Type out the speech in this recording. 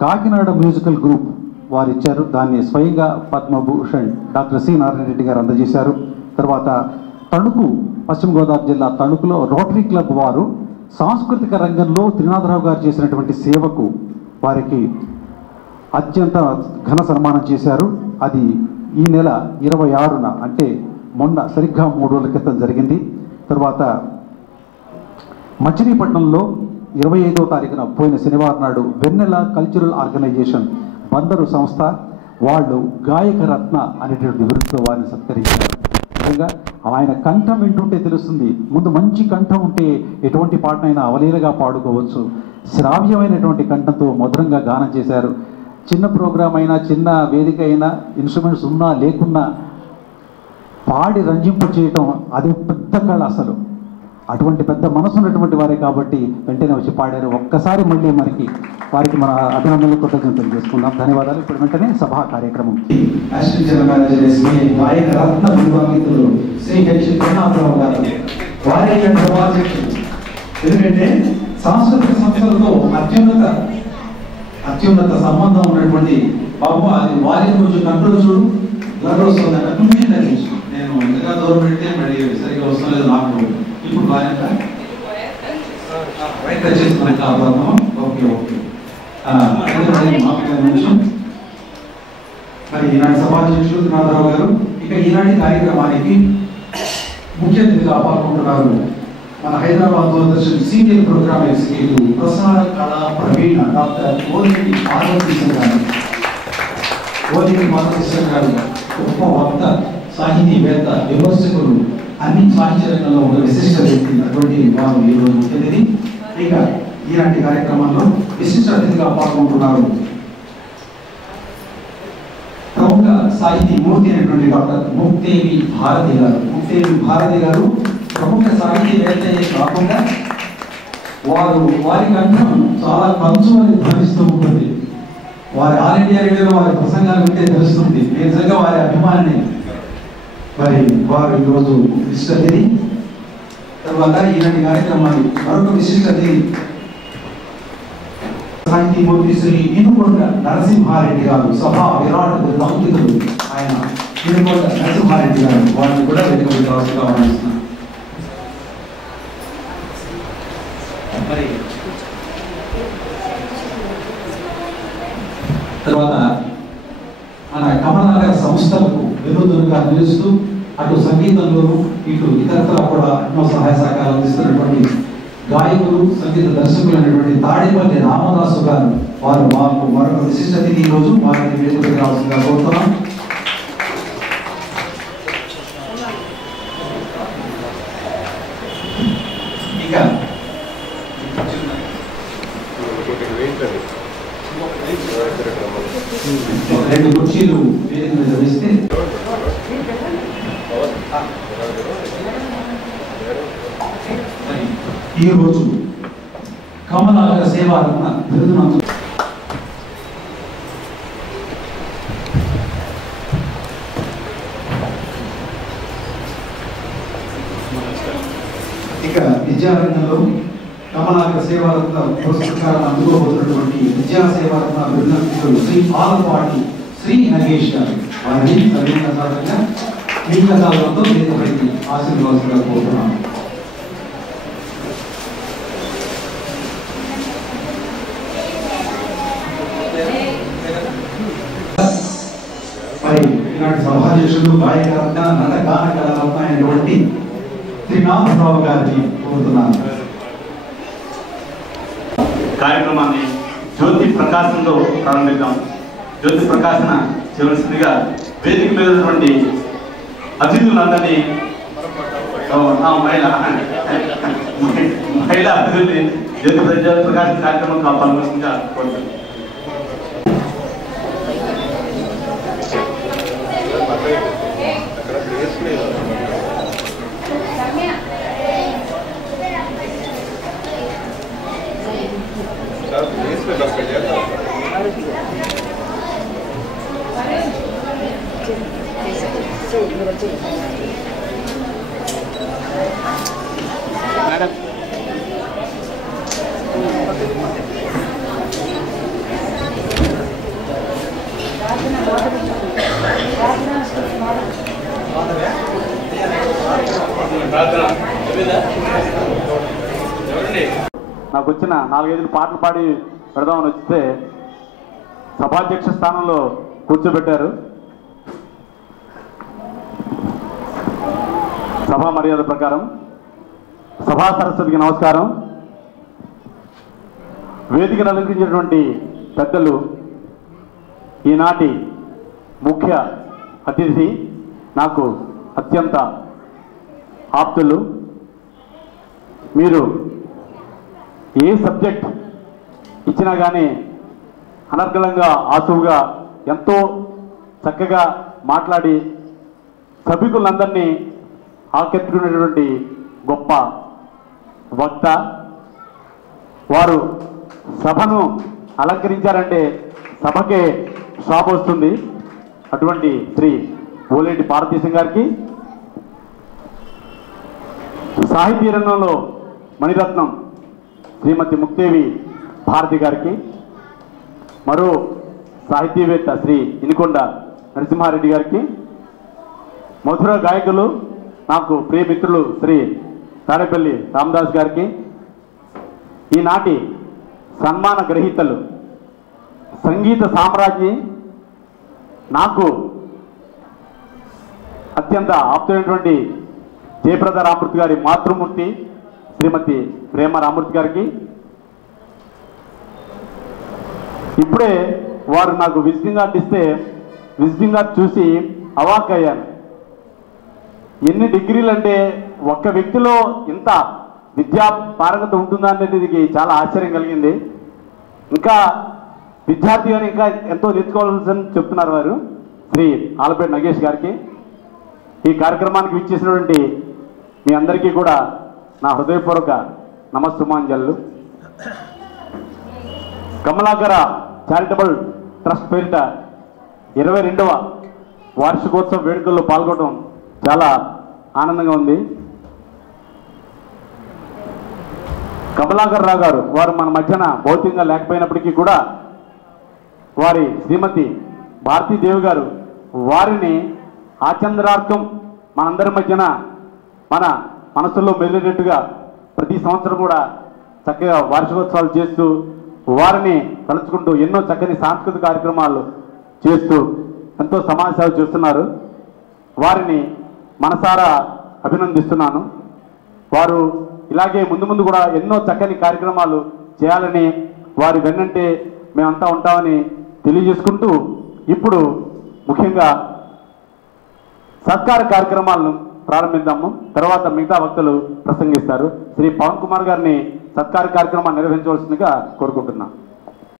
Kakinada musical group వారు ఇచ్చారు దాన్ని స్వయంగా పద్మభూషణ్ డాక్టర్ సి నారాయణ రెడ్డి గారు అందజేశారు. తర్వాత తణుకు పశ్చిమ గోదావరి జిల్లా తణుకులో రోటరీ క్లబ్ వారు సాంస్కృతిక రంగంలో త్రినాథరావు గారు చేసినటువంటి సేవకు వారికి అత్యంత ఘన సన్మానం చేశారు. అది ఈ నెల ఇరవై ఆరున అంటే మొన్న సరిగ్గా మూడు రోజుల క్రితం జరిగింది. తర్వాత మచిలీపట్నంలో ఇరవై ఐదో తారీఖున పోయిన శనివారం నాడు వెన్నెల కల్చరల్ ఆర్గనైజేషన్ బందరు సంస్థ వాళ్ళు గాయక రత్న అనేటువంటి బిరుదుతో వారిని సత్కరించారు. నిజంగా ఆయన కంఠం వింటుంటే తెలుస్తుంది. ముందు మంచి కంఠం ఉంటే ఎటువంటి పాటనైనా అవలీలగా పాడుకోవచ్చు. శ్రావ్యమైనటువంటి కంఠంతో మధురంగా గానం చేశారు. చిన్న ప్రోగ్రాం అయినా చిన్న వేదిక అయినా ఇన్స్ట్రుమెంట్స్ ఉన్నా లేకున్నా పాడి రంజింపు చేయటం అది పెద్ద కళ అసలు. అటువంటి పెద్ద మనసు ఉన్నటువంటి వారే కాబట్టి వెంటనే వచ్చి పాడారు. ఒక్కసారి మళ్ళీ మనకి వారికి మన అభినందనలు కృతజ్ఞతలు చేసుకుందాం ధన్యవాదాలు. ఇప్పుడు వెంటనే సభా కార్యక్రమం. శ్రీ గారు. ఎందుకంటే సాంస్కృతిక సంస్థలతో అత్యున్నత అత్యున్నత సంబంధం ఉన్నటువంటి బాబు అది వారి కొంచెం కంట్రోల్ చూడు. జ్వరం వస్తుంది నేను ఇంకా దూరం పెడితే మరి సరిగ్గా వస్తలేదు నాకు. ఇప్పుడు బాగా రైట్ వచ్చేస్తున్నాను కాపాడతాం ఓకే ఓకే మరి మాకు ఒక నిమిషం ఈనాటి సభాధ్యక్షులు త్రినాథరావు గారు ఇక ఈనాటి కార్యక్రమానికి ముఖ్య అతిథిగా పాల్గొంటున్నారు మన Hyderabad Doordarshan senior programme executive ప్రసార కళా ప్రవీణ డాక్టర్ ఓలికి మాధవకృష్ణ గారు ఓలికి మాధవకృష్ణ గారు గొప్ప వక్త సాహితీవేత్త విమర్శకులు అన్ని సాహిత్య రంగంలో ఒక విశిష్ట వ్యక్తి అటువంటి వారు ఈ రోజు ముఖ్య ఇక ఈనాటి కార్యక్రమంలో విశిష్ట అతిథిగా పాల్గొంటున్నారు ప్రముఖ సాహితీ మూర్తి అయినటువంటి డాక్టర్ ముక్తేవి భారతి గారు. ముక్తేవి భారతి గారు ప్రముఖ సాహితీవేత్త కాకుండా వారు వారి కంఠం చాలా కంచు అని ధ్వనిస్తూ ఉంటుంది. వారి ఆల్ ఇండియా రేడియోలో వారి ప్రసంగాలు ఉంటే తెలుస్తుంది. నేను నిజంగా వారి అభిమాని మరి వారు ఈరోజు విశిష్ట తర్వాత ఈనాటి కార్యక్రమాన్ని మరొక విశిష్ట అతిథి శ్రీ ఇనుకొండ నరసింహారెడ్డి గారు సభా విరాట్ దంకితులు ఆయన ఇనుకొండ నరసింహారెడ్డి గారు వారిని కూడా వెనుక రాసుగా ఆహ్వానిస్తున్నాను మరి తర్వాత మన కమలనగర్ సంస్థలకు వినూతనంగా నిలుస్తూ అటు సంగీతంలోనూ ఇటు ఇతరత్ర కూడా ఎన్నో సహాయ సహకారాలు అందిస్తున్నటువంటి గాయకులు సంగీత దర్శకులు అనేటువంటి తాడిపల్లి రామదాసు గారు వారు మాకు మరొక విశిష్ట అతిథి ఈరోజు వారిని వేదికపైకి రావాల్సిందిగా కోరుతున్నాం. ఇక ఒక రెండు కుర్చీలు వేదిక మీద వేస్తే ఈ రోజు కమలాగర సేవారత్న బిరుదును ఇక విద్యారంగంలో కమలాగర సేవారత్న పురస్కారాన్ని అందుకోబోతున్నటువంటి విద్యా సేవారత్న బిరుదు శ్రీ ఆలపాటి శ్రీ నగేష్ గారు వారిని సరైన సాధంగా మీ కథలతో వేదికపైకి ఆశీర్వాదంగా కోరుతున్నాను మరి ఈనాటి సభాధ్యక్షుడు గాయకరత్న నటగాన కళరత్న అయినటువంటి త్రినాథరావు గారిని కోరుతున్నాను. కార్యక్రమాన్ని జ్యోతి ప్రకాశంతో ప్రారంభిద్దాం. జ్యోతి ప్రకాశన చేయవలసిందిగా వేదిక మీద అతిథులందరినీ మహిళ మహిళ మహిళా అతిథుల్ని జ్యోతి ప్రజ్వల కార్యక్రమం పాల్గొనవలసిందిగా కోరుతున్నాను నాకు వచ్చిన నాలుగైదు పాటలు పాడి పెడదామని వస్తే సభాధ్యక్ష స్థానంలో కూర్చోబెట్టారు. సభా మర్యాద ప్రకారం సభా సరస్వతికి నమస్కారం. వేదికను అలంకరించినటువంటి పెద్దలు ఈనాటి ముఖ్య అతిథి నాకు అత్యంత ఆప్తులు. మీరు ఏ సబ్జెక్ట్ ఇచ్చినా కానీ అనర్గళంగా ఆసువుగా ఎంతో చక్కగా మాట్లాడి సభికులందరినీ ఆకట్టుకునేటువంటి గొప్ప వక్త. వారు సభను అలంకరించారంటే సభకే షాప్ వస్తుంది. అటువంటి శ్రీ ఓలేటి భారతదేశం గారికి సాహితీ రంగంలో మణిరత్నం శ్రీమతి ముక్తేవి భారతి గారికి మరో సాహితీవేత్త శ్రీ ఇనికొండ నరసింహారెడ్డి గారికి మధుర గాయకులు నాకు ప్రియమిత్రులు శ్రీ తాడేపల్లి రామదాస్ గారికి ఈనాటి సన్మాన గ్రహీతలు సంగీత సామ్రాజ్ఞి నాకు అత్యంత ఆప్తమైనటువంటి జయప్రద రామృతి గారి మాతృమూర్తి శ్రీమతి ప్రేమ రామూర్తి గారికి. ఇప్పుడే వారు నాకు విజిటింగ్ కార్డు ఇస్తే విజిటింగ్ కార్డు చూసి అవాక్ అయ్యాను. ఎన్ని డిగ్రీలు అంటే ఒక్క వ్యక్తిలో ఇంత విద్యా పారగత ఉంటుందా అనేది చాలా ఆశ్చర్యం కలిగింది. ఇంకా విద్యార్థి అని ఇంకా ఎంతో నేర్చుకోవాల్సిందని చెప్తున్నారు వారు. శ్రీ ఆలపేట నగేష్ గారికి. ఈ కార్యక్రమానికి విచ్చేసినటువంటి మీ అందరికీ కూడా నా హృదయపూర్వక నమస్సుమాంజలు. కమలాకర చారిటబుల్ ట్రస్ట్ పేరిట ఇరవై రెండవ వార్షికోత్సవ వేడుకల్లో పాల్గొనడం చాలా ఆనందంగా ఉంది. కమలాకర్ రావు గారు వారు మన మధ్యన భౌతికంగా లేకపోయినప్పటికీ కూడా వారి శ్రీమతి భారతీదేవి గారు వారిని ఆచంద్రార్థం మనందరి మధ్యన మన మనసులో మెదిలేటట్టుగా ప్రతి సంవత్సరం కూడా చక్కగా వార్షికోత్సవాలు చేస్తూ వారిని తలుచుకుంటూ ఎన్నో చక్కని సాంస్కృతిక కార్యక్రమాలు చేస్తూ ఎంతో సమాజ సేవ చేస్తున్నారు. వారిని మనసారా అభినందిస్తున్నాను. వారు ఇలాగే ముందు ముందు కూడా ఎన్నో చక్కని కార్యక్రమాలు చేయాలని వారి వెన్నంటే మేమంతా ఉంటామని తెలియజేసుకుంటూ ఇప్పుడు ముఖ్యంగా సత్కార కార్యక్రమాలను ప్రారంభిద్దాము. తర్వాత మిగతా వక్తలు ప్రసంగిస్తారు. శ్రీ పవన్ కుమార్ గారిని సత్కార కార్యక్రమాన్ని నిర్వహించవలసిందిగా కోరుకుంటున్నాను